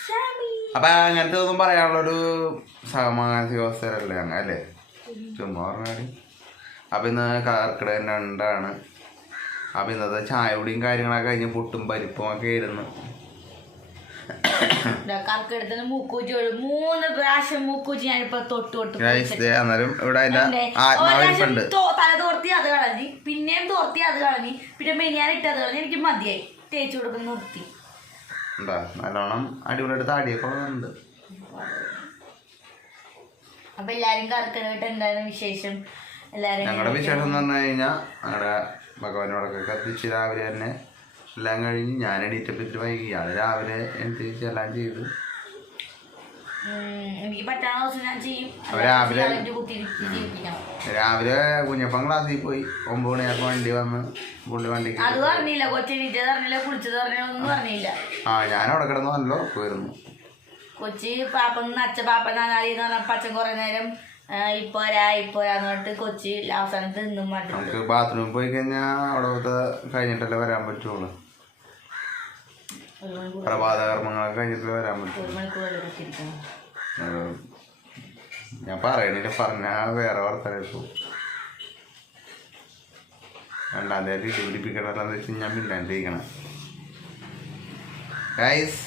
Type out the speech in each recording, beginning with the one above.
Family അപ്പൊ അങ്ങനത്തെ ഒന്നും പറയാനുള്ളൊരു സാമാജികാവസ്ഥയല്ലേ അങ്ങ അല്ലേ? ചുമ്മാ പറഞ്ഞാൽ. അപ്പൊ ഇന്ന് കാർക്കിടകൻ രണ്ടാണ്. അപ്പൊ ഇന്നത്തെ ചായ കുടിയും കാര്യങ്ങളൊക്കെ കഴിഞ്ഞ് പുട്ടും പരിപ്പും ഒക്കെ ആയിരുന്നു. കർക്കിടത്തിന് മൂക്കൂറ്റി മൂന്ന് പ്രാവശ്യം മൂക്കൂറ്റി ഞാനിപ്പോ തൊട്ട് തൊട്ട് അന്നേരം ഇവിടെ തല തോർത്തി അത് കളഞ്ഞി പിന്നെയും തോർത്തി അത് കളഞ്ഞി പിന്നെ മെനിയാൻ ഇട്ടത് കളഞ്ഞി എനിക്ക് മതിയായി. തേച്ച് കൊടുക്കുന്ന നിർത്തി നല്ലോണം അടിപൊളിയായിട്ട് താടിയൊക്കെ ഉണ്ട് അപ്പൊ എല്ലാരും കർക്കിടകമായിട്ട് എന്താണ് വിശേഷം? എല്ലാരും ഞങ്ങളുടെ വിശേഷം എന്ന് പറഞ്ഞു കഴിഞ്ഞാൽ ഞങ്ങളുടെ ഭഗവാനോടൊക്കെ കത്തിച്ച് രാവിലെ തന്നെ എല്ലാം കഴിഞ്ഞ് ഞാൻ എണീറ്റപ്പറ്റി വൈകി. അത് രാവിലെ എണീറ്റ് എല്ലാം ചെയ്ത്. എനിക്ക് പറ്റാത്ത ദിവസം ഞാൻ ചെയ്യും. രാവിലെ- കുഞ്ഞപ്പം രാവിലെ കുഞ്ഞപ്പൻ ക്ലാസ്സിൽ പോയി. ഒമ്പത് മണിയായപ്പോൾ വണ്ടി വന്ന് പുള്ളി വണ്ടി അത് പറഞ്ഞില്ല കൊച്ചെണീറ്റത് പറഞ്ഞില്ല കുളിച്ചത് ഒന്നും പറഞ്ഞില്ല. ആ ഞാൻ അവിടെ കിടന്നു നല്ലോ പോയിരുന്നു കൊച്ചി പാപ്പൻ അച്ഛ പാപ്പൻ നാനാലി എന്ന് പറഞ്ഞ പച്ചൻ കുറെ നേരം ഇപ്പോരാ ഇപ്പോരാന്ന് പറഞ്ഞിട്ട് കൊച്ചി അവസാനത്ത് നിന്നും നമുക്ക് ബാത്റൂമിൽ പോയി കഴിഞ്ഞാൽ അവിടെ കഴിഞ്ഞിട്ടല്ലേ വരാൻ പറ്റുള്ളൂ. പ്രഭാത കർമ്മങ്ങളൊക്കെ കഴിഞ്ഞിട്ടല്ലേ വരാൻ ഏഹ് ഞാൻ പറയണില്ല പറഞ്ഞാൽ വേറെ വർത്തമാനം പോകും രണ്ടാം തീയതി പിടിപ്പിക്കണമെന്ന് വെച്ച് ഞാൻ മിണ്ടാണ്ടിരിക്കണം. ഗായ്സ്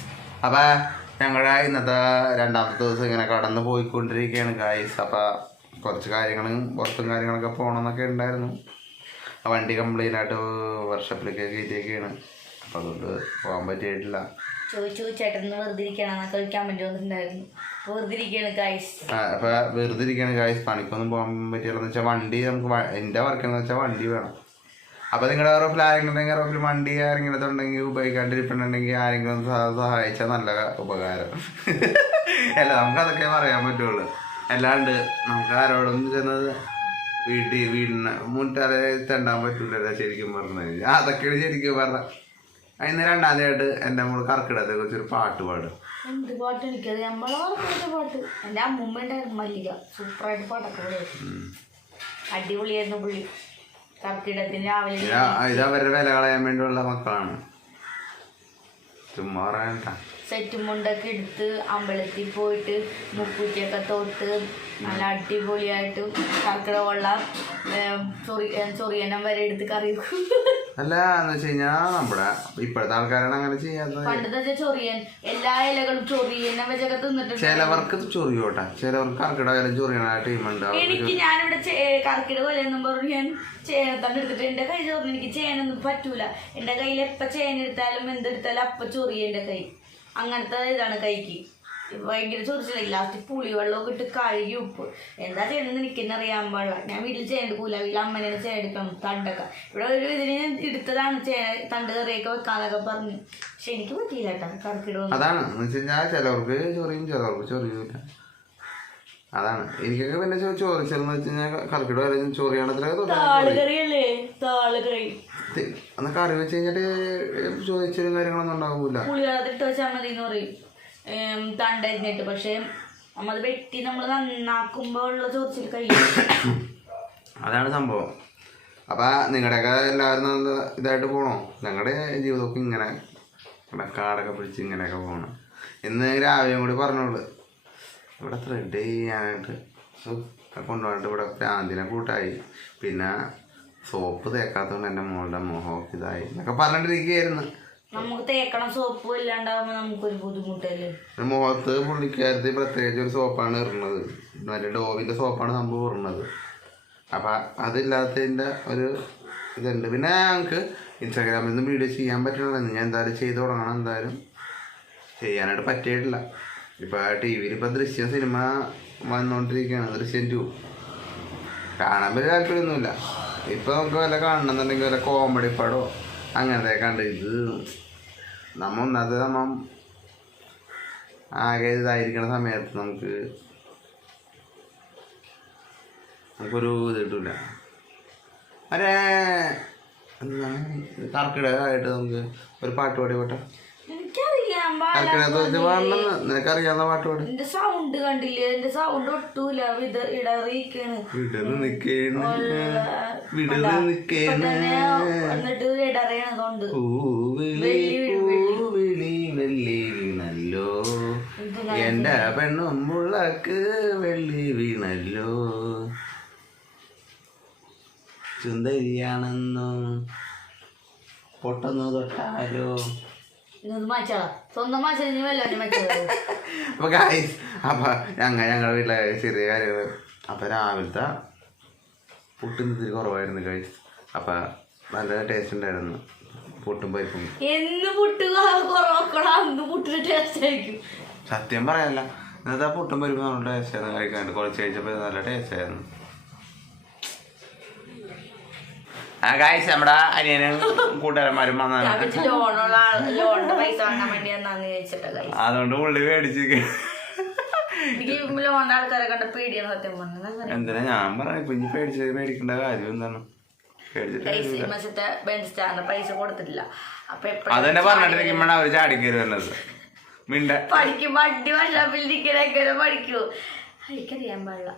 അപ്പം ഞങ്ങളുടെ ഇന്നത്തെ രണ്ടാമത്തെ ദിവസം ഇങ്ങനെ കടന്നു പോയിക്കൊണ്ടിരിക്കുകയാണ് ഗായ്സ് അപ്പം കുറച്ച് കാര്യങ്ങളും പുറത്തും കാര്യങ്ങളൊക്കെ പോകണമെന്നൊക്കെ ഉണ്ടായിരുന്നു. ആ വണ്ടി കംപ്ലൈന്റ് ആയിട്ട് വർഷപ്പിലേക്ക് കയറ്റിയൊക്കെയാണ്. അപ്പം അതുകൊണ്ട് പോകാൻ പറ്റിയിട്ടില്ല. ചോദിച്ചു വെറുതെ ഇരിക്കണം കഴിക്കാൻ വേണ്ടി വന്നിട്ടുണ്ടായിരുന്നു വെറുതെ ഇരിക്കുകയാണ് ഗൈസ് ആ, അപ്പൊ വെറുതെ ഇരിക്കുകയാണ് കാശ് പണിക്കൊന്നും പോകാൻ പറ്റില്ലെന്ന് വെച്ചാൽ വണ്ടി നമുക്ക് എന്റെ എന്റെ വർക്ക് എന്ന് വെച്ചാൽ വണ്ടി വേണം. അപ്പൊ നിങ്ങളുടെ റോഫിൽ ആരെങ്കിലും ഉണ്ടെങ്കിൽ റോഫിൽ വണ്ടി ആരെങ്കിലും ഉണ്ടെങ്കിൽ ഉപയോഗിക്കാണ്ടിരിപ്പുണ്ടെങ്കിൽ ആരെങ്കിലും സഹായിച്ചാൽ നല്ല ഉപകാരം. അല്ല നമുക്ക് അതൊക്കെ പറയാൻ പറ്റുള്ളൂ. അല്ലാണ്ട് നമുക്ക് ആരോടും ചെന്നത് വീട്ടിൽ വീടിന് മുൻകാലെ തെണ്ടാൻ പറ്റൂലല്ലോ ശരിക്കും പറഞ്ഞു കഴിഞ്ഞാൽ അതൊക്കെയാണ് ശരിക്കും പറഞ്ഞ അതിന് രണ്ടാം തീയതി എന്റെ മോൾ കർക്കിടത്തെ കുറിച്ച് ഒരു പാട്ട് പാടും. എന്ത് പാട്ട് എനിക്കത് നമ്മളെ പാട്ട്. എന്റെ അമ്മൂമ്മ മല്ലിക. സൂപ്പറായിട്ട് പാട്ടൊക്കെ പാടും. അടിപൊളിയായിരുന്നു പുള്ളി. കർക്കിടത്തിന് രാവിലെ ഇത് ഇത് അവരുടെ വില കളയാൻ വേണ്ടിയുള്ള മക്കളാണ്. ചുമ്മാ പറയണ്ട. സെറ്റും മുണ്ടൊക്കെ എടുത്ത് അമ്പലത്തിൽ പോയിട്ട് മുക്കൂറ്റിയൊക്കെ തൊട്ട് നല്ല അടിപൊളിയായിട്ട് ശർക്കര കൊള്ള ചൊറി ചൊറിയനം വരെ എടുത്ത് കറി വെക്കും. അല്ല എന്ന് വെച്ച് കഴിഞ്ഞാ നമ്മുടെ ഇപ്പോഴത്തെ ആൾക്കാരാണ് അങ്ങനെ ചെയ്യാത്തത്. പണ്ടത്തെ ചൊറിയൻ എല്ലാ ഇലകളും ചൊറിയനെ വെച്ചൊക്കെ തിന്നിട്ടുണ്ട്. ചിലവർക്ക് ചൊറിയോട്ടെ. ചിലവർക്ക് കർക്കിടക വില ചൊറിയണ ടീമുണ്ട് എനിക്ക് ഞാനിവിടെ കർക്കിടക പോലെ എന്നും പറഞ്ഞു ഞാൻ ചേനത്തണ്ട് എടുത്തിട്ട് എന്റെ കൈ ചോറിന് എനിക്ക് ചേനൊന്നും പറ്റൂല. എന്റെ കയ്യിൽ എപ്പ ചേന എടുത്താലും എന്തെടുത്താലും അപ്പൊ ചൊറിയ എന്റെ കൈ. അങ്ങനത്തെ ഇതാണ് കൈക്ക്. ഭയങ്കര ചൊറിച്ചില്ല ലാസ്റ്റ് പുളി വെള്ളമൊക്കെ ഇട്ട് കഴുകി ഉപ്പ്. എന്താ ചെയ്യണമെന്ന് എനിക്ക് തന്നെ അറിയാൻ പാടില്ല. ഞാൻ വീട്ടിൽ ചേന എടുക്കൂല വീട്ടിൽ അമ്മേനെ ചേന എടുക്കണം തണ്ടൊക്കെ. ഇവിടെ ഒരു ഇതിന് എടുത്തതാണ് ചേ തണ്ട് കറിയൊക്കെ വെക്കാന്നൊക്കെ പറഞ്ഞു. പക്ഷെ എനിക്ക് പറ്റിയില്ല കേട്ടോ. അതാണ്. എന്ന് വെച്ച് കഴിഞ്ഞാൽ ചിലവർക്ക് ചൊറിയും ചിലവർക്ക് ചൊറിയൂല അതാണ്. എനിക്കൊക്കെ പിന്നെ ചോറിച്ചെന്ന് വെച്ച് കഴിഞ്ഞാൽ തൊട്ടാൽ താളുകറിയല്ലേ താളുകറി അന്ന് അറിവ് വെച്ച് കഴിഞ്ഞിട്ട് ചോദിച്ചതും കാര്യങ്ങളൊന്നും ഉണ്ടാകൂല പുളിവെള്ളത്തിട്ട് വെച്ചാൽ മതി എന്ന് പറയും തണ്ടരിഞ്ഞിട്ട്. പക്ഷെ നമ്മൾ വെട്ടി നമ്മൾ നന്നാക്കുമ്പോ ഉള്ള ചോദിച്ചിൽ കഴിയും. അതാണ് സംഭവം. അപ്പൊ നിങ്ങളുടെയൊക്കെ എല്ലാവരും നല്ല ഇതായിട്ട് പോണോ? ഞങ്ങളുടെ ജീവിതമൊക്കെ ഇങ്ങനെ. കാടൊക്കെ പിടിച്ച് ഇങ്ങനെയൊക്കെ പോകണം ഇന്ന് രാവിലെ കൂടി പറഞ്ഞോളൂ. ഇവിടെ ത്രെഡ് ചെയ്യാനായിട്ട്. കൊണ്ടുപോയിട്ട് ഇവിടെ പ്രാന്തിനെ കൂട്ടായി. പിന്നെ സോപ്പ് തേക്കാത്തോണ്ട് എന്റെ മോളുടെ മുഖം ഇതായി എന്നൊക്കെ പറഞ്ഞോണ്ടിരിക്കുകയായിരുന്നു. നമുക്ക് തേക്കണം സോപ്പ് നമുക്ക് ഒരു ബുദ്ധിമുട്ടല്ലേ? മുഖത്ത് പുള്ളിക്കാരത്തി പ്രത്യേകിച്ച് ഒരു സോപ്പാണ് ഇടുന്നത് നല്ല ഡോവിന്റെ സോപ്പാണ് സംഭവം ഇടുന്നത് അപ്പൊ അതില്ലാത്തതിന്റെ ഒരു ഇതുണ്ട്. പിന്നെ ഞങ്ങൾക്ക് ഇൻസ്റ്റാഗ്രാമിൽ നിന്ന് വീഡിയോ ചെയ്യാൻ പറ്റണില്ല. ഞാൻ എന്തായാലും ചെയ്ത് തുടങ്ങണം എന്തായാലും. ചെയ്യാനായിട്ട് പറ്റിയിട്ടില്ല. ഇപ്പോൾ ടി വിയിൽ ഇപ്പോൾ ദൃശ്യം സിനിമ വന്നുകൊണ്ടിരിക്കുകയാണ് ദൃശ്യം ടു. കാണാൻ വലിയ താല്പര്യമൊന്നുമില്ല. ഇപ്പോൾ നമുക്ക് വല്ല കാണണമെന്നുണ്ടെങ്കിൽ വല്ല കോമഡി പടമോ അങ്ങനത്തെ കണ്ട് ഇത് നമ്മ ഒന്നത് നമ്മ ആകെ ഇതായിരിക്കണ സമയത്ത് നമുക്ക് നമുക്കൊരു ഇത് കിട്ടൂല. അരേ എന്താണ്? കർക്കിടകമായിട്ട് നമുക്ക് ഒരു പാട്ട് പാടി പോട്ടെ നിനക്കറിയാവുന്ന പാട്ട് പാട് എന്റെ സൗണ്ട് കണ്ടില്ലേ? എന്റെ സൗണ്ട് ഒട്ടൂല. വിത ഇടറിയിക്കാണ്. വിടന്ന് നിക്കേണ്. വിടന്ന് നിക്കേണ്. എന്നിട്ട് ഇടറിയണതുകൊണ്ട് വീണല്ലോ. എന്റെ പെണ്ണും മുള്ളക്ക് വെള്ളി വീണല്ലോ. സുന്ദരിയാണെന്നു പൊട്ടൊന്നു തൊട്ടാലോ. അപ്പൊ ഗായ്സ് അപ്പൊ ഞങ്ങ ഞങ്ങളുടെ വീട്ടിലെ ചെറിയ കാര്യങ്ങൾ അപ്പൊ രാവിലത്തെ പുട്ടും ഇത്തിരി കുറവായിരുന്നു ഗൈസ് അപ്പൊ നല്ല ടേസ്റ്റ് ഉണ്ടായിരുന്നു. പുട്ടും പരിപ്പും. എന്ന് പുട്ട് കുറവക്കടാ അന്ന് പുട്ടിന് ടേസ്റ്റ് ആയിരിക്കും. സത്യം പറയാനല്ല. ഇന്നത്തെ പുട്ടും പരിപ്പും നല്ല ടേസ്റ്റ് ആയിരുന്നു. കഴിക്കാണ്ട് കുറച്ച് കഴിച്ചപ്പോൾ നല്ല ടേസ്റ്റ് ആയിരുന്നു. ആ നമ്മുടെ അനിയനും കൂട്ടുകാരന്മാരും വന്നാണ്. അതുകൊണ്ട് പുള്ളി മേടിച്ച് എന്തിനാ ഞാൻ പറഞ്ഞു ഇപ്പൊ ഇനി പേടിച്ച് മേടിക്കേണ്ട കാര്യം എന്താണ്? പൈസ കൊടുത്തിട്ടില്ല. അതന്നെ പറഞ്ഞിട്ടിരിക്കുമ്പോഴാണ് അവർ ചാടിക്കേറി വരുന്നത് മിണ്ട. പഠിക്കും വണ്ടി വർഷാപ്പിൽ പഠിക്കൂ. എനിക്കറിയാൻ പാടില്ല.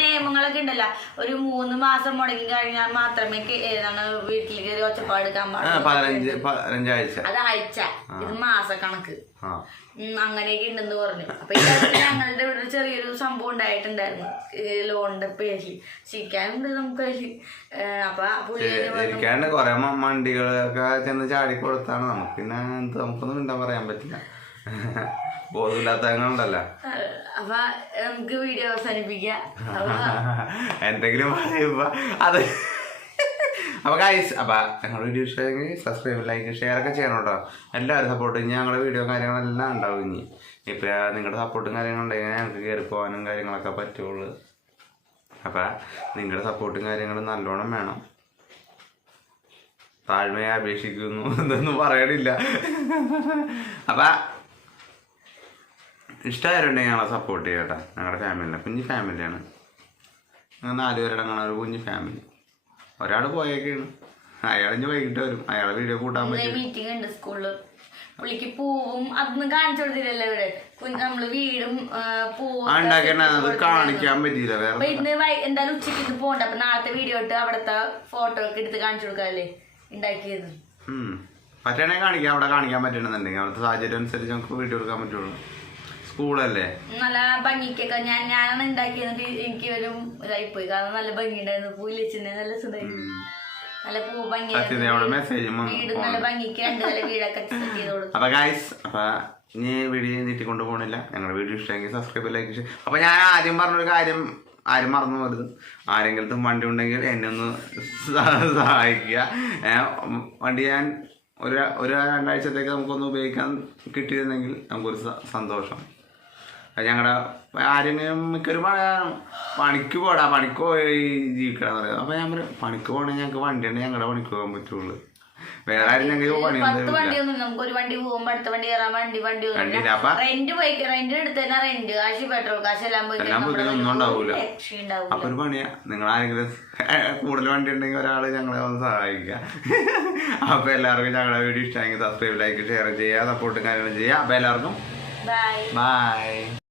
നിയമങ്ങളൊക്കെ ഉണ്ടല്ലോ. ഒരു മൂന്ന് മാസം മുടങ്ങി കഴിഞ്ഞാൽ മാത്രമേ വീട്ടിലേക്ക് ഏതാണ് വീട്ടിൽ കയറി ഒച്ചപ്പാട് എടുക്കാൻ പാടുള്ളൂ. അത് ആഴ്ച ഇത് മാസക്കണക്ക്. അങ്ങനെയൊക്കെ ഉണ്ടെന്ന് പറഞ്ഞു. അപ്പൊ ഞങ്ങളുടെ ഇവിടെ ചെറിയൊരു സംഭവം ഉണ്ടായിട്ടുണ്ടായിരുന്നു. ലോണിന്റെ പേരിൽ. ചിരിക്കാനുണ്ട് നമുക്ക് അപ്പൊ കൊറേ മണ്ടികളൊക്കെ ചെന്ന് ചാടി കൊടുത്താണ് നമുക്ക് പിന്നെ നമുക്കൊന്നും മിണ്ടാൻ പറയാൻ പറ്റില്ല. ബോധമില്ലാത്തങ്ങളുണ്ടല്ലോ ഏഹ് അപ്പൊ നമുക്ക് വീഡിയോ അവസാനിപ്പിക്കാം. എന്തെങ്കിലും പറയുമ്പോ അത് അപ്പൊ ഗൈസ് അപ്പൊ ഞങ്ങളുടെ വീഡിയോ ഇഷ്ടമെങ്കിൽ സബ്സ്ക്രൈബ് ലൈക്ക് ഷെയർ ഒക്കെ ചെയ്യണം കേട്ടോ. എല്ലാവരും സപ്പോർട്ട് ഇനി ഞങ്ങളുടെ വീഡിയോ കാര്യങ്ങളെല്ലാം ഉണ്ടാവും ഇനി. ഇപ്പൊ നിങ്ങളുടെ സപ്പോർട്ടും കാര്യങ്ങളുണ്ടെങ്കിൽ ഞങ്ങൾക്ക് കയറി പോകാനും കാര്യങ്ങളൊക്കെ പറ്റുള്ളൂ. അപ്പൊ നിങ്ങളുടെ സപ്പോർട്ടും കാര്യങ്ങളും നല്ലോണം വേണം. താഴ്മയെ അപേക്ഷിക്കുന്നു. എന്തൊന്നും പറയണില്ല. അപ്പൊ ഇഷ്ടമായിട്ടുണ്ടെങ്കിൽ ഞങ്ങളെ സപ്പോർട്ട് ചെയ്യട്ടെ. ഞങ്ങളുടെ ഫാമിലിനെ കുഞ്ഞു ഫാമിലിയാണ് ഞങ്ങൾ നാലുപേരുടെ ഞങ്ങളെ ഒരു കുഞ്ഞു ഫാമിലി ഒരാൾ പോയേക്കാണ്. അയാൾ ഇനി വൈകിട്ട് വരും. അയാളെ വീഡിയോ കൂട്ടാൻ പറ്റും. മീറ്റിംഗ് ഉണ്ട് സ്കൂളിൽ പുള്ളിക്ക് പൂവും അതൊന്നും കാണിച്ചു കൊടുത്തില്ലല്ലോ ഇവിടെ. നമ്മൾ വീടും പൂവും കാണിക്കാൻ പറ്റിയില്ല. അപ്പൊ ഇന്ന് എന്തായാലും ഉച്ചയ്ക്ക് ഇത് പോകണ്ട. അപ്പൊ നാളത്തെ വീഡിയോ ഇട്ട് അവിടത്തെ ഫോട്ടോ ഒക്കെ എടുത്ത് കാണിച്ചു കൊടുക്കാല്ലേ? ഉണ്ടാക്കിയത്. പറ്റണേ കാണിക്കാം. അവിടെ കാണിക്കാൻ പറ്റണമെന്നുണ്ടെങ്കിൽ അവിടുത്തെ സാഹചര്യം അനുസരിച്ച് നമുക്ക് വീഡിയോ എടുക്കാൻ പറ്റുള്ളൂ. സ്കൂളല്ലേ നല്ല ഭംഗിക്കൊക്കെ ഞാൻ ഞാനാണ് ഉണ്ടാക്കിയത് എനിക്ക് ഒരു പോയി കാരണം നല്ല ഭംഗി ഉണ്ടായിരുന്നു പൂവിൽ നല്ല സുഖമായിരുന്നു നല്ല പൂ മെസ്സേജ് വീട് നല്ല ഭംഗിക്ക് രണ്ട് നല്ല വീടൊക്കെ സെറ്റ് ചെയ്ത് കൊടുത്തു. അപ്പൊ ഗൈസ് അപ്പൊ ഇനി വീഡിയോ നീട്ടിക്കൊണ്ട് പോകണില്ല ഞങ്ങളുടെ വീഡിയോ ഇഷ്ടമെങ്കിൽ സബ്സ്ക്രൈബ് ലൈക്ക് അപ്പൊ ഞാൻ ആദ്യം പറഞ്ഞൊരു കാര്യം ആരും മറന്നു പോകരുത്. ആരെങ്കിലും വണ്ടി ഉണ്ടെങ്കിൽ എന്നെ ഒന്ന് സഹായിക്കുക. വണ്ടി ഞാൻ ഒരു ഒരു രണ്ടാഴ്ചത്തേക്ക് നമുക്കൊന്ന് ഉപയോഗിക്കാൻ കിട്ടിയിരുന്നെങ്കിൽ നമുക്കൊരു സന്തോഷം. ഞങ്ങളുടെ ആരെങ്കിലും മിക്കൊരു പണിക്ക് പോടാ പണിക്ക് പോയി ജീവിക്കണം പറയാം. അപ്പൊ ഞാൻ പറയും പണിക്ക് പോകണമെങ്കിൽ ഞങ്ങൾക്ക് വണ്ടി ഉണ്ടെങ്കിൽ ഞങ്ങളുടെ പണിക്ക് പോകാൻ പറ്റുള്ളൂ. വേറെ ആരും ഞങ്ങൾക്ക് പത്ത് പണിയൊന്നും വണ്ടിയൊന്നും നമുക്ക് ഒരു വണ്ടി പോകുമ്പോ അടുത്ത വണ്ടി കയറാൻ വണ്ടി വണ്ടി റെന്റ് പോയി റെന്റ് എടുത്ത് റെന്റ് കാശ് പെട്രോൾ കാശ് എല്ലാം പോയി ഒന്നും ഉണ്ടാവൂല. അപ്പൊ ഒരു പണിയാ. നിങ്ങൾ ആരെങ്കിലും കൂടുതൽ വണ്ടി ഉണ്ടെങ്കിൽ ഒരാൾ ഞങ്ങളെ ഒന്ന് സഹായിക്കുക അപ്പൊ എല്ലാവർക്കും ഞങ്ങളുടെ വീഡിയോ ഇഷ്ടമെങ്കിൽ സബ്സ്ക്രൈബ് ലൈക്ക് ഷെയർ ചെയ്യുക സപ്പോർട്ടും കാര്യങ്ങളും ചെയ്യുക അപ്പൊ എല്ലാവർക്കും Bye. Bye.